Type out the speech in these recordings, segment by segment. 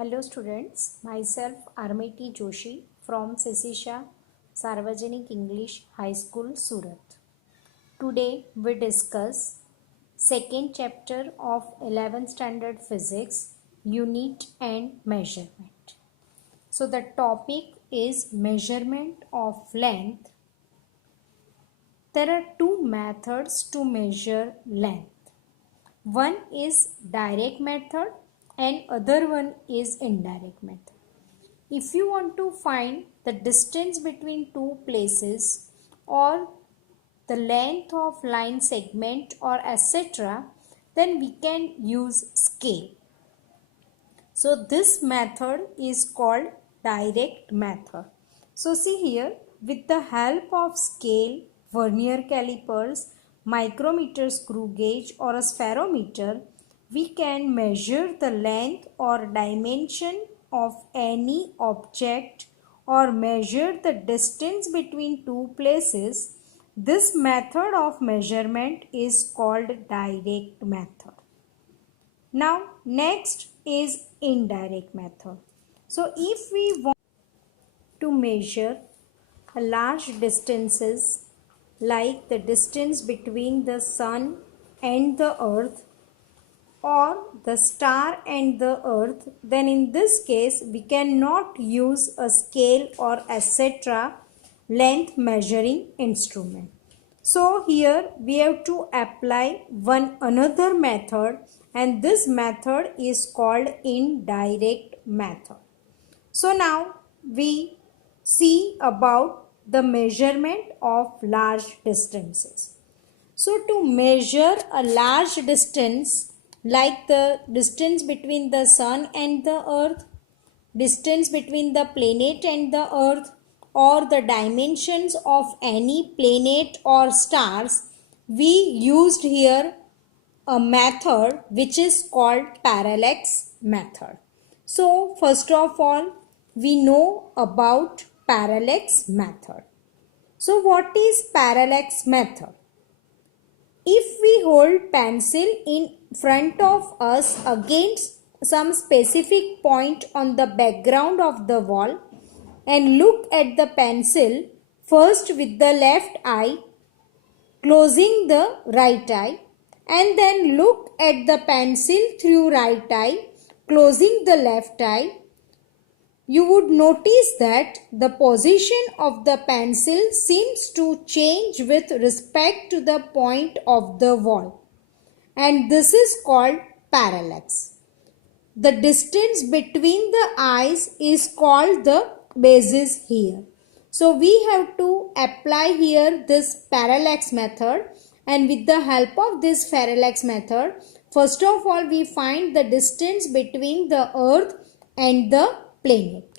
Hello students, myself Armeti Joshi from Sisisha Sarvajanik English High School, Surat. Today we discuss second chapter of 11th standard physics, unit and measurement. So the topic is measurement of length. There are two methods to measure length. One is direct method and other one is indirect method. If you want to find the distance between two places or the length of line segment or etc., then we can use scale. So this method is called direct method. So see here, with the help of scale, vernier calipers, micrometer screw gauge or a spherometer, we can measure the length or dimension of any object or measure the distance between two places. This method of measurement is called direct method. Now next is indirect method. So if we want to measure a large distances like the distance between the sun and the earth or the star and the earth, then in this case we cannot use a scale or etc. length measuring instrument. So here we have to apply one another method, and this method is called indirect method. So now we see about the measurement of large distances. So to measure a large distance like the distance between the sun and the earth, distance between the planet and the earth, or the dimensions of any planet or stars, we used here a method which is called parallax method. So first of all, we know about parallax method. So what is parallax method? If we hold pencil in front of us against some specific point on the background of the wall and look at the pencil first with the left eye, closing the right eye, and then look at the pencil through right eye, closing the left eye, you would notice that the position of the pencil seems to change with respect to the point of the wall, and this is called parallax. The distance between the eyes is called the basis here. So we have to apply here this parallax method, and with the help of this parallax method, first of all we find the distance between the earth and the planet.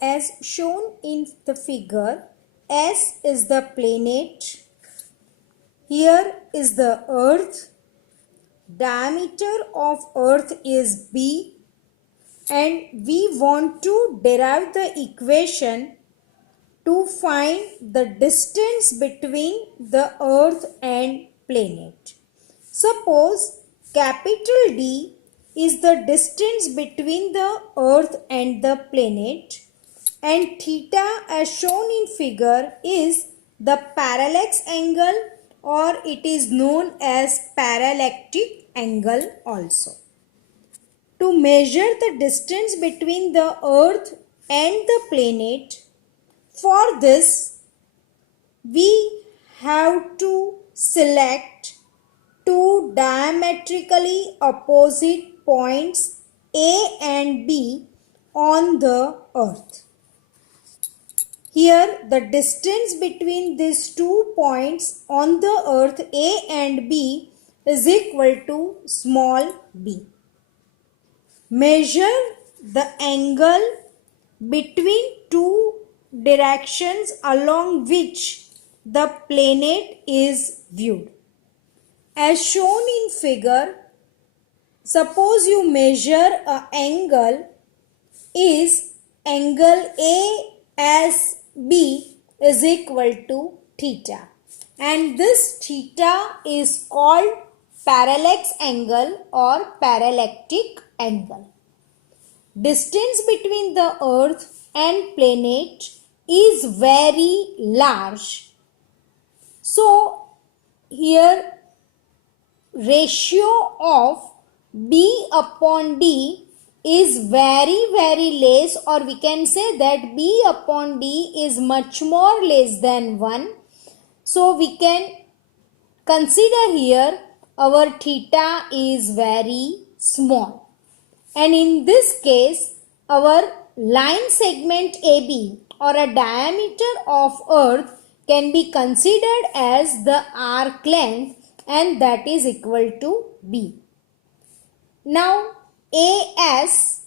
As shown in the figure, S is the planet, here is the earth, diameter of earth is B, and we want to derive the equation to find the distance between the earth and planet. Suppose capital D is the distance between the earth and the planet, and theta as shown in figure is the parallax angle, or it is known as parallactic angle also. To measure the distance between the earth and the planet, for this we have to select two diametrically opposite points A and B on the earth. Here the distance between these 2 points on the earth A and B is equal to small b. Measure the angle between two directions along which the planet is viewed. As shown in figure, suppose you measure an angle is angle ASB is equal to theta, and this theta is called parallax angle or parallactic angle. distance between the earth and planet is very large. So here ratio of B upon D is very less, or we can say that B upon D is much more less than 1. So we can consider here our theta is very small. And in this case, our line segment AB or a diameter of earth can be considered as the arc length, and that is equal to B. Now AS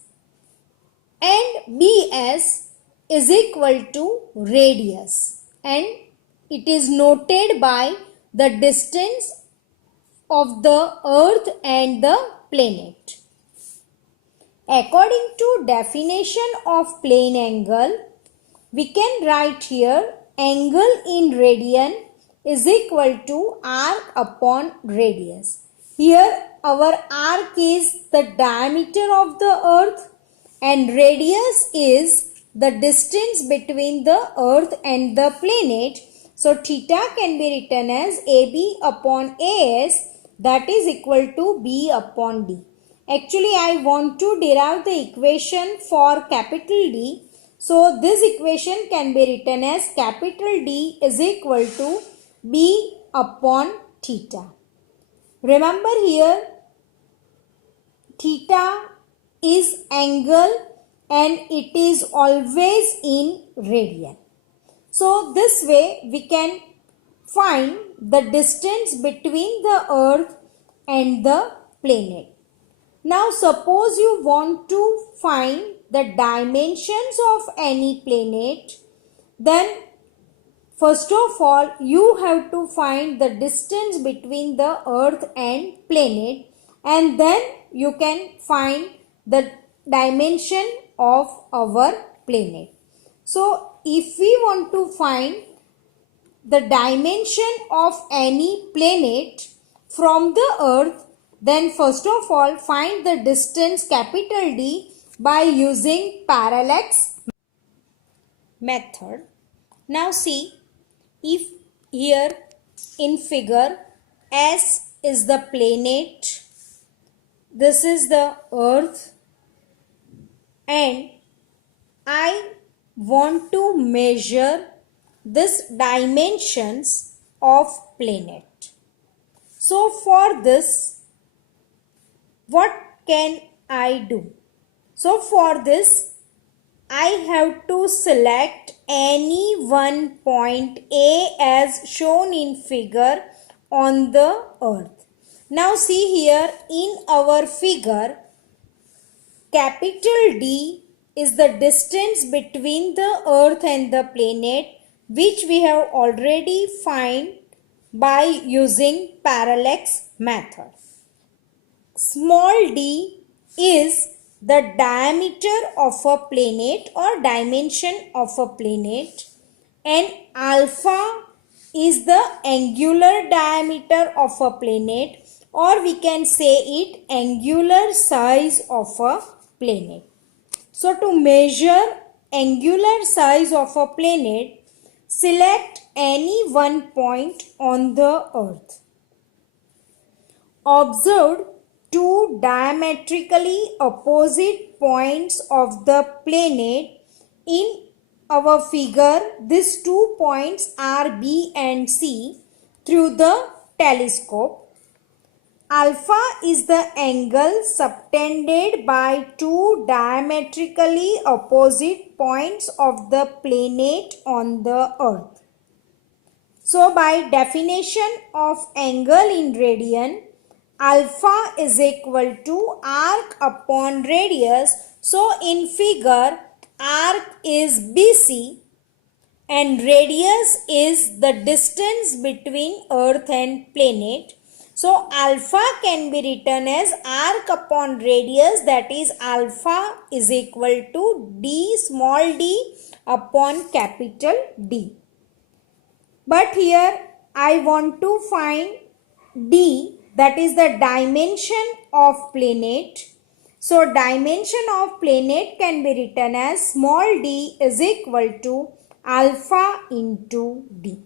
and BS is equal to radius, and it is noted by the distance of the earth and the planet. According to definition of plane angle, we can write here angle in radian is equal to arc upon radius. Here our arc is the diameter of the earth and radius is the distance between the earth and the planet. So theta can be written as AB upon AS, that is equal to B upon D. Actually, I want to derive the equation for capital D. So this equation can be written as capital D is equal to B upon theta. Remember here, theta is angle and it is always in radian. So this way we can find the distance between the earth and the planet. Now suppose you want to find the dimensions of any planet, then first of all you have to find the distance between the earth and planet, and then you can find the dimension of our planet. So if we want to find the dimension of any planet from the earth, then first of all find the distance capital D by using parallax method. Now see, if here in figure S is the planet, this is the earth, and I want to measure this dimensions of planet. So for this, what can I do? So for this, I have to select any one point A as shown in figure on the earth. Now see here in our figure, capital D is the distance between the earth and the planet, which we have already found by using parallax method. Small d is the diameter of a planet or dimension of a planet, and alpha is the angular diameter of a planet, or we can say it angular size of a planet. So to measure angular size of a planet, select any one point on the earth. Observe two diametrically opposite points of the planet. In our figure, these 2 points are B and C through the telescope. Alpha is the angle subtended by two diametrically opposite points of the planet on the earth. So by definition of angle in radian, alpha is equal to arc upon radius. So in figure, arc is BC and radius is the distance between earth and planet. So alpha can be written as arc upon radius, that is alpha is equal to d small d upon capital D. But here I want to find d, that is the dimension of planet, So dimension of planet can be written as small d is equal to alpha into d.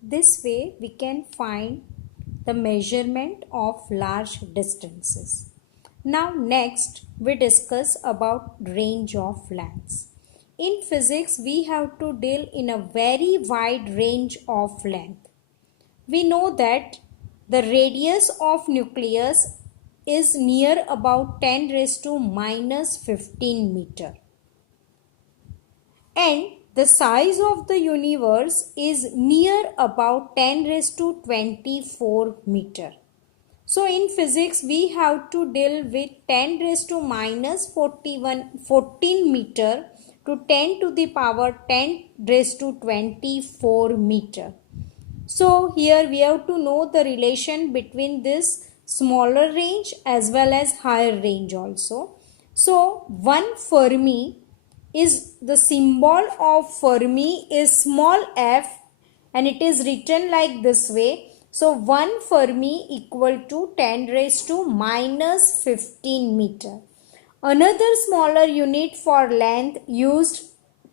This way we can find the measurement of large distances. Now next we discuss about range of lengths. In physics we have to deal in a very wide range of length. We know that the radius of nucleus is near about 10 raised to minus 15 meter. And the size of the universe is near about 10 raised to 24 meter. So in physics we have to deal with 10 raised to minus 14 meter to 10 to the power 10 raised to 24 meter. So here we have to know the relation between this smaller range as well as higher range also. So 1 Fermi is the symbol of Fermi is small f and it is written like this way. So 1 Fermi equal to 10 raised to minus 15 meter. Another smaller unit for length used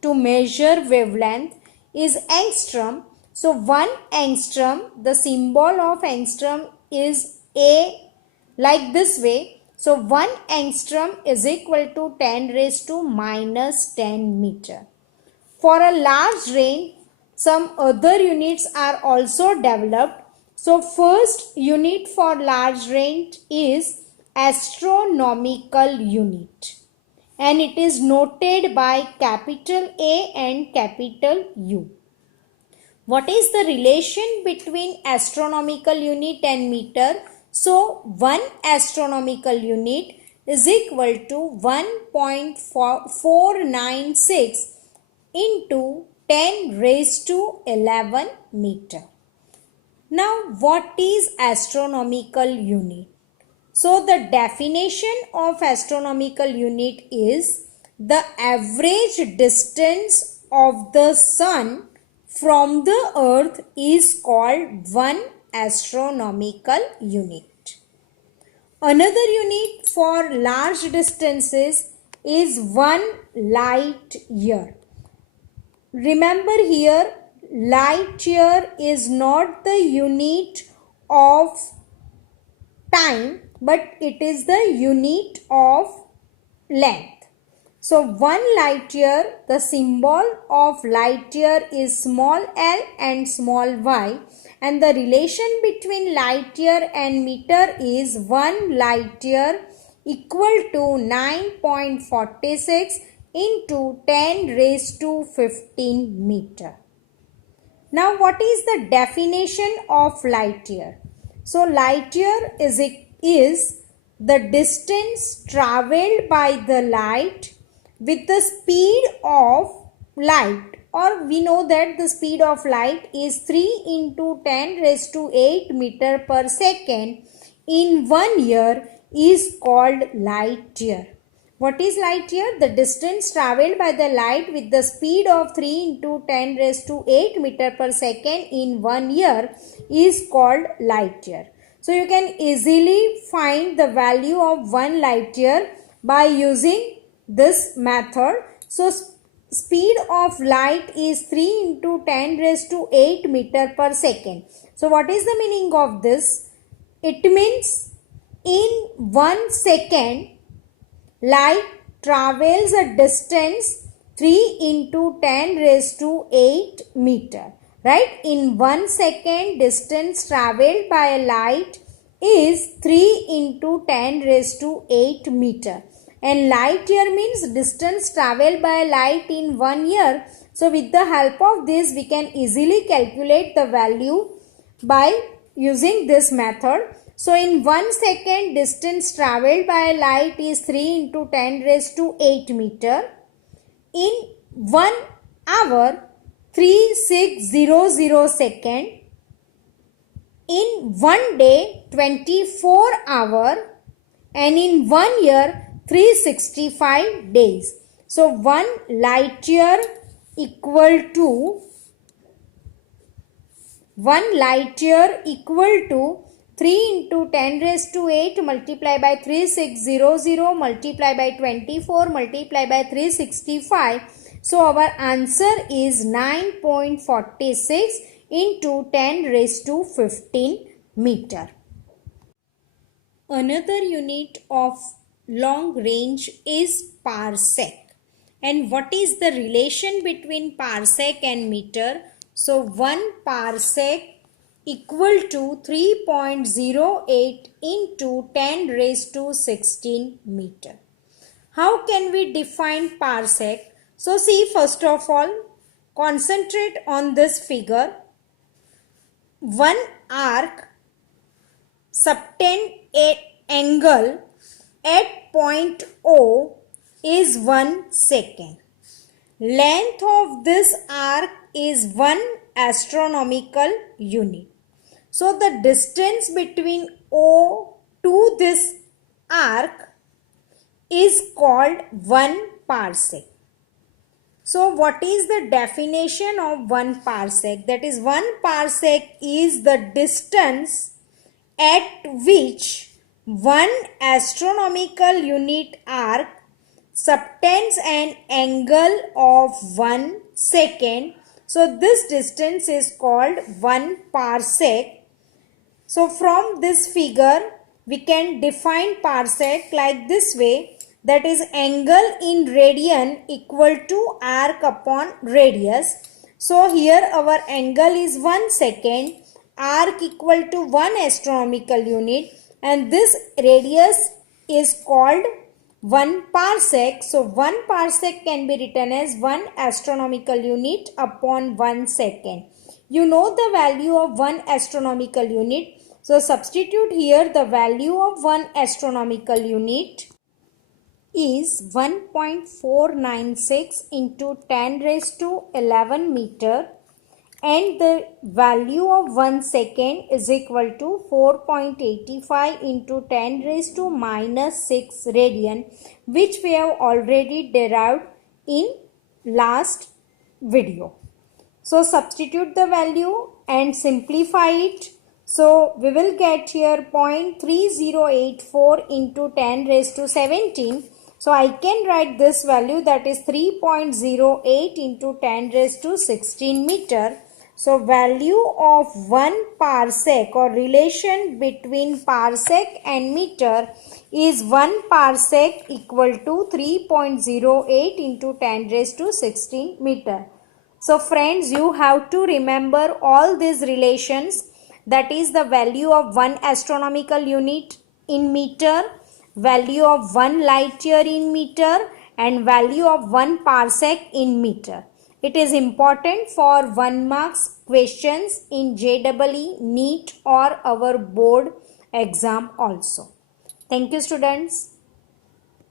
to measure wavelength is angstrom. So 1 angstrom, the symbol of angstrom is A like this way. So 1 angstrom is equal to 10 raised to minus 10 meter. For a large range, some other units are also developed. So first unit for large range is astronomical unit and it is noted by capital A and capital U. What is the relation between astronomical unit and meter? So 1 astronomical unit is equal to 1.496 into 10 raised to 11 meter. Now what is astronomical unit? So the definition of astronomical unit is the average distance of the sun from the earth is called 1 astronomical unit. Another unit for large distances is 1 light year. Remember here, light year is not the unit of time, but it is the unit of length. So 1 light year, the symbol of light year is small l and small y, and the relation between light year and meter is 1 light year equal to 9.46 into 10 raised to 15 meter. Now what is the definition of light year? So light year is the distance travelled by the light with the speed of light, or we know that the speed of light is 3 into 10 raised to 8 meter per second in 1 year is called light year. What is light year? The distance travelled by the light with the speed of 3 into 10 raised to 8 meter per second in 1 year is called light year. So you can easily find the value of 1 light year by using this method. So speed of light is 3 into 10 raised to 8 meter per second. So what is the meaning of this? It means in 1 second light travels a distance 3 into 10 raised to 8 meter. Right? In 1 second distance travelled by a light is 3 into 10 raised to 8 meter. And light year means distance travelled by a light in 1 year. So with the help of this we can easily calculate the value by using this method. So in 1 second distance travelled by a light is 3 into 10 raised to 8 meter. In 1 hour 3600 second. In 1 day 24 hour, and in 1 year 365 days. So 1 light year equal to 3 into 10 raised to 8 multiply by 3600 multiply by 24 multiply by 365. So our answer is 9.46 into 10 raised to 15 meter. Another unit of long range is parsec. And what is the relation between parsec and meter? So 1 parsec equal to 3.08 into 10 raised to 16 meter. How can we define parsec? So see, first of all, concentrate on this figure. One arc subtend an angle at point O is 1 second. Length of this arc is 1 astronomical unit. So the distance between O to this arc is called 1 parsec. So what is the definition of 1 parsec? That is, 1 parsec is the distance at which 1 astronomical unit arc subtends an angle of 1 second. So this distance is called 1 parsec. So from this figure we can define parsec like this way, that is, angle in radian equal to arc upon radius. So here our angle is 1 second, arc equal to 1 astronomical unit, and this radius is called 1 parsec. So 1 parsec can be written as 1 astronomical unit upon 1 second. You know the value of 1 astronomical unit. So substitute here the value of 1 astronomical unit is 1.496 into 10 raised to 11 meter, and the value of 1 second is equal to 4.85 into 10 raised to minus 6 radian, which we have already derived in last video. So substitute the value and simplify it. So we will get here 0.3084 into 10 raised to 17. So I can write this value, that is 3.08 into 10 raised to 16 meter. So value of 1 parsec, or relation between parsec and meter, is 1 parsec equal to 3.08 into 10 raised to 16 meter. So friends, you have to remember all these relations, that is the value of 1 astronomical unit in meter, value of 1 light year in meter, and value of 1 parsec in meter. It is important for 1 marks questions in JEE, NEET or our board exam also. Thank you, students.